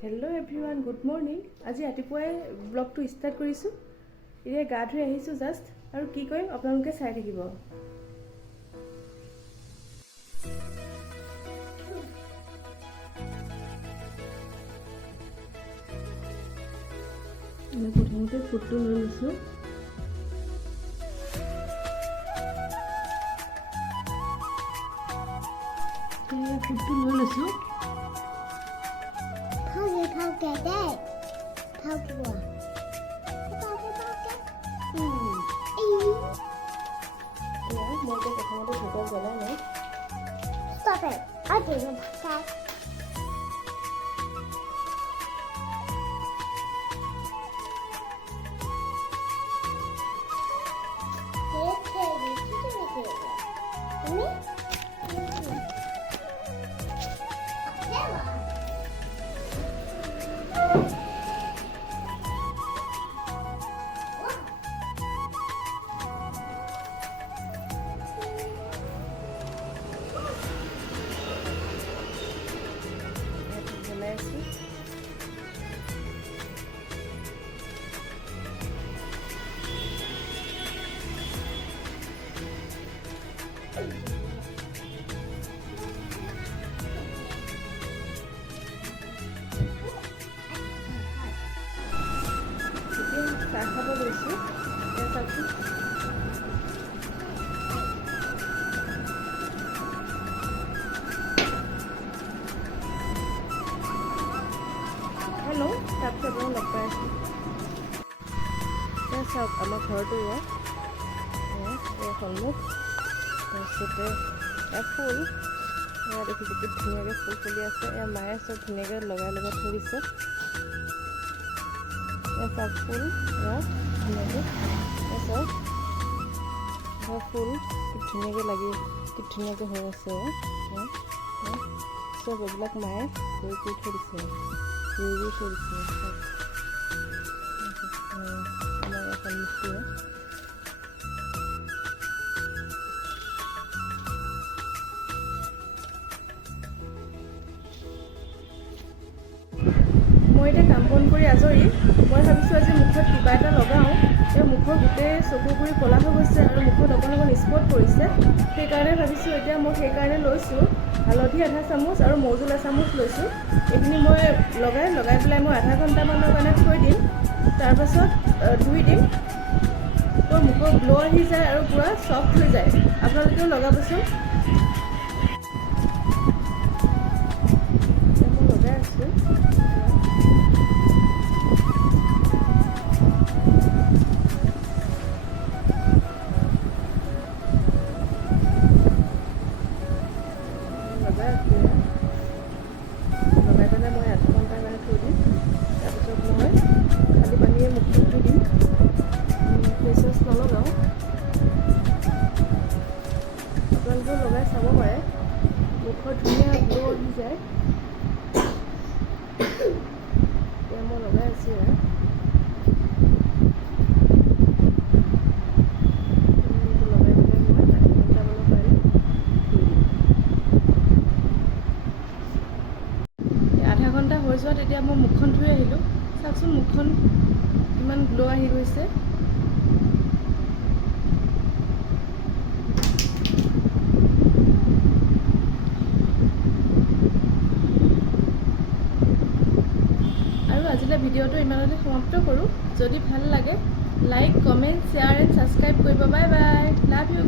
Hello' everyone, good morning. আজি ৰাতিপুৱাই ব্লগটো start কৰিছোঁ। এতিয়া গা ধুই আহিছোঁ জাষ্ট, আৰু কি কৰিম আপোনালোকে চাই থাকিব। প্ৰথমতে ফুডটো লৈ লৈছোঁ। ফুডটো লৈ লৈছোঁ। মই এতিয়া প্ৰথমতে ভোকত জ্বলাই নাই। Stop it. I didn't pack. চাহ খাব লৈছোঁ। চাওকচোন, হেল্ল', তাৰপিছত মই লগ পাই আছোঁ। চাওক, আমাৰ ঘৰটো এয়া সন্মুখ। তাৰপিছতে ফুল এয়া দেখিছোঁ, কি ধুনীয়াকৈ ফুল ফুলি আছে। এয়া মায়ে চব ধুনীয়াকৈ লগাই থৈ দিছে। চাওক, ফুল এয়া ধুনীয়াকৈ চাওক, ফুল কি ধুনীয়াকৈ লাগি, কি ধুনীয়াকৈ হৈ আছে। চব এইবিলাক মায়ে ৰুই থৈ দিছে, ৰুই থৈ দিছে। আমাৰ ইয়াত সন্মুখটোৱে মই এতিয়া কাম বন কৰি আজৰি। মই ভাবিছোঁ আজি মুখত কিবা এটা লগাওঁ। এই মুখৰ গোটেই চকুগুৰি ক'লা হৈ গৈছে আৰু মুখত অকণ স্পট পৰিছে। সেইকাৰণে ভাবিছোঁ এতিয়া মই সেইকাৰণে লৈছোঁ হালধি আধা চামুচ আৰু মৌজোল এচামুচ লৈছোঁ। এইখিনি মই লগাই পেলাই মই আধা ঘণ্টামানৰ কাৰণে থৈ দিম। তাৰপাছত ধুই দিম। মোৰ মুখৰ গ্ল' আহি যায় আৰু পূৰা ছফ্ট হৈ যায়। আপোনালোকেও লগাবচোন। মই লগাই আছোঁ। লগাই পেলাই মই আধা ঘণ্টাৰ কাৰণে থৈ দিম। তাৰপিছত মই খালী পানীয়ে মুখটো ধুই দিম। ফেচ ৱাছ নলগাওঁ। আপোনালোকেও লগাই চাব পাৰে, মুখত ধুনীয়া গ্ল' আহি যায়। এতিয়া মই লগাই আছোঁ ইয়াত। লগাই পেলাই মই আধা ঘণ্টামানৰ কাৰণে থৈ দিম। আধা ঘণ্টা হৈ যোৱাত এতিয়া মই মুখখন ধুই আহিলোঁ। চাওকচোন, মুখখন কিমান গ্ল' আহি গৈছে। আৰু আজিলৈ ভিডিঅ'টো ইমানতে সমাপ্ত কৰোঁ। যদি ভাল লাগে, like, comment, share and subscribe কৰিব। Bye bye, love U.